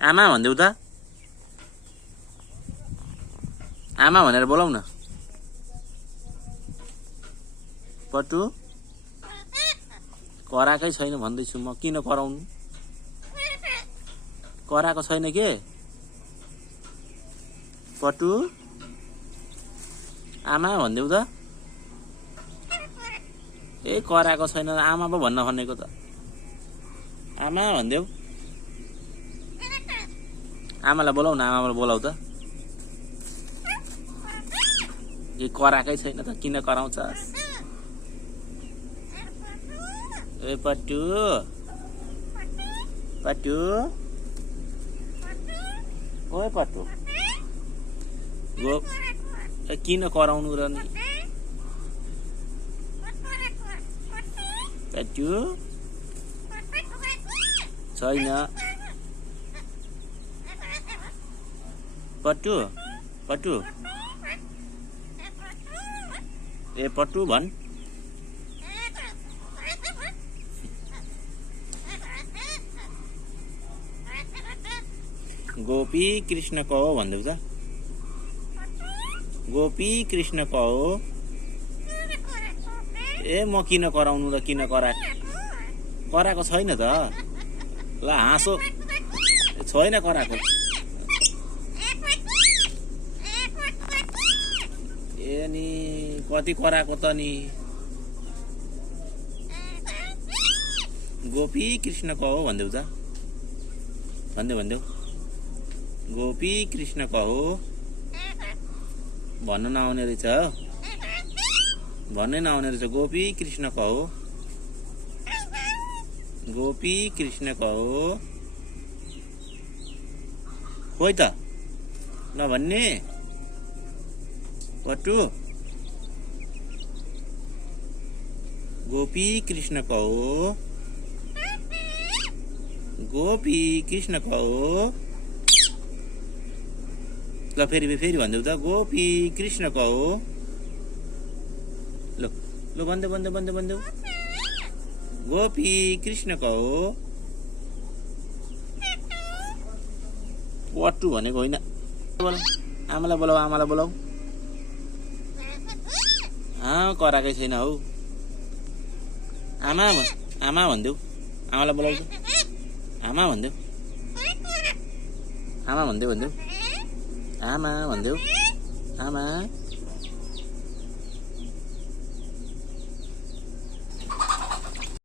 आमा भन्देऊ त आमा भनेर बोलाउ न पटु कराकै छैन भन्दैछु म किन कराउनु कराको छैन के पटु आमा भन्देऊ त ए कराको छैन आमा पो भन्न भनेको त आमा भन्देऊ आमालाई बोलाउ न आमालाई बोलाउ त ए कराकै छैन त किन कराउँछस् ए पटु पटु ओए पटु गो किन कराउनु र नि पटु छैन पटु पटु ए पटु भन् गोपी कृष्ण कहो भन्देऊ त गोपी कृष्ण कहो ए म किन कराउनु र किन कराको छैन त ल हाँसो छैन कराको ए नि कति कराको त नि गोपी कृष्ण कहो भन्देऊ त भन्देऊ गोपी कृष्ण कहो भन्न नआउने रहेछ भन्नै नआउने रहेछ गोपी कृष्ण कहो गोपी कृष्ण कहो खोइ त नभन्ने पटु गोपी कृष्ण कहो गोपी कृष्ण कहो ल फेरि भन्देऊ त गोपी कृष्ण कहो ल भन्देऊ गोपी कृष्ण कहो पटु भनेको होइन आमालाई बोलाऊ कराकै छैन हौ आमा भन्देऊ आमालाई बोलाउ त आमा भन्देऊ आमा भन्देऊ आमा